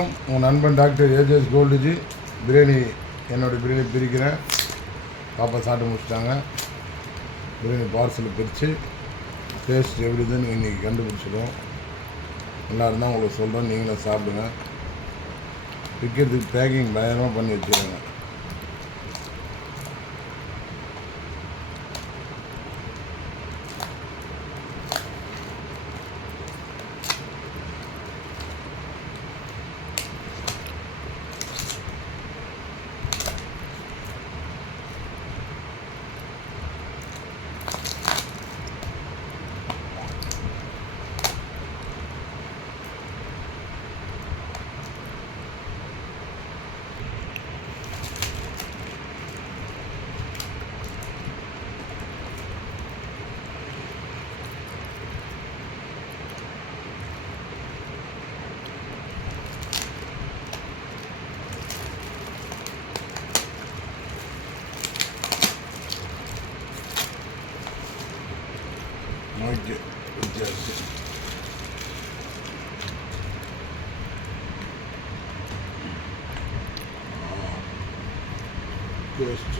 உங்கள் நண்பன் doctor ages கோல்டுஜி. Biryani என்னோட பிரியாணி பிரிக்கிறேன். பாப்பா சாப்பிட்டு முடிச்சிட்டாங்க. பிரியாணி பார்சல் பிரித்து டேஸ்ட் எப்படிதுன்னு இன்றைக்கி கண்டுபிடிச்சிடும் நல்லா இருந்தால் உங்களுக்கு சொல்கிறேன் நீங்களும் சாப்பிடுங்க. விற்கிறதுக்கு பேக்கிங் பயங்கரமாக பண்ணி வச்சுருங்க ஓகே வச்சாச்சு டேஸ்ட்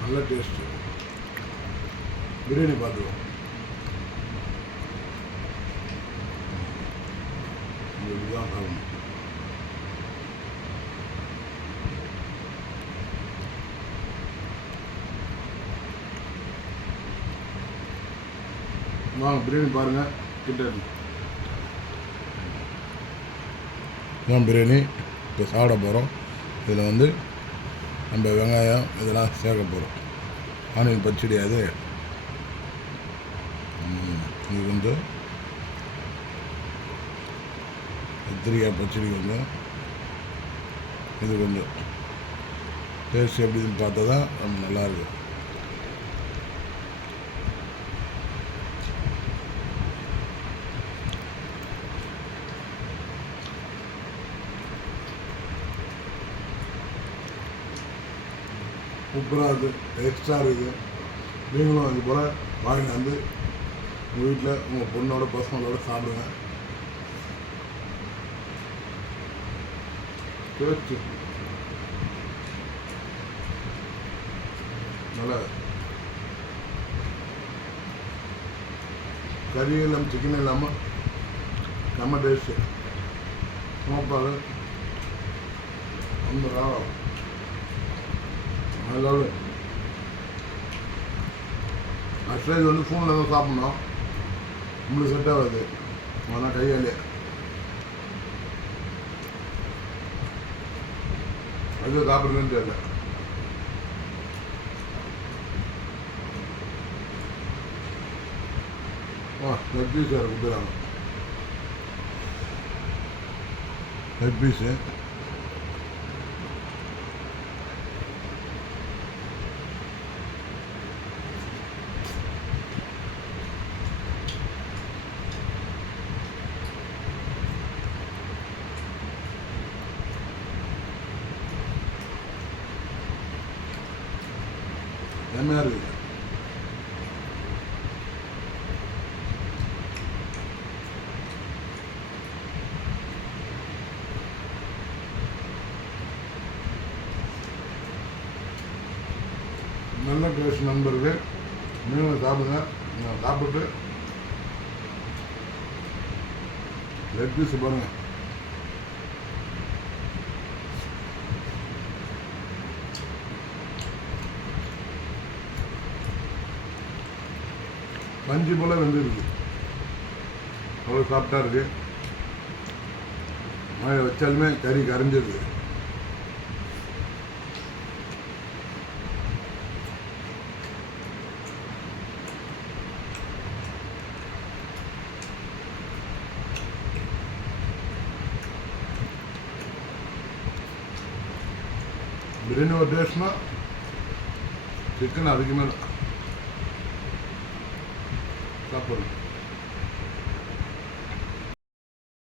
நல்ல டேஸ்ட்டு பிரியாணி பார்த்துக்கோ இதுதான் காரணம் வாங்க பிரியாணி பாருங்கள் கிட்ட இருக்கு. பிரியாணி இப்போ சாப்பிட போகிறோம் இதில் வந்து நம்ம வெங்காயம் இதெல்லாம் சேர்க்க போகிறோம் ஆனியன் பச்சடி அது. இது வந்து கத்திரிக்காய் பச்சடி கொஞ்சம் இது கொஞ்சம். டேஸ்ட் எப்படின்னு பார்த்தா தான் ரொம்ப நல்லாயிருக்கும் சூப்பராக இருக்குது எக்ஸ்ட்ரா இருக்குது நீங்களும் அது போல் வாங்கிட்டு வந்து உங்கள் வீட்டில் உங்கள் பொண்ணோட பசங்களோட சாப்பிடுங்க. டேஸ்ட்டு நல்லா. கறி இல்லாமல் சிக்கன் இல்லாமல் நம்ம டேஸ்ட்டு சூப்பர் ரொம்ப ராவம் அதாவது ஆக்சுவலாக இது வந்து ஃபோனில் தான் சாப்பிட்ணும் நம்மளுக்கு செட் ஆகாது. ஆனால் கையாலே அது சாப்பிடுங்கன்னு தெரியல. ஆ லெக் பீஸ் வேறு கொடுத்துறாங்க லெக் பீஸு செம்மையாக இருக்குது நல்ல டேஸ்ட் நண்பர்கள் நீங்களும் சாப்பிடுங்க. நீங்கள் சாப்பிட்டு லெக் பீஸ் பாருங்கள் பஞ்சு போல் வெந்திருக்கு. அவ்வளோ சாப்பிட்டா இருக்கு. மழை வச்சாலுமே கறி கரைஞ்சிருது. பிரியாணி ஒரு டேஸ்ட்னா சிக்கன் அதுக்கு மேலே. சாப்பிடுங்க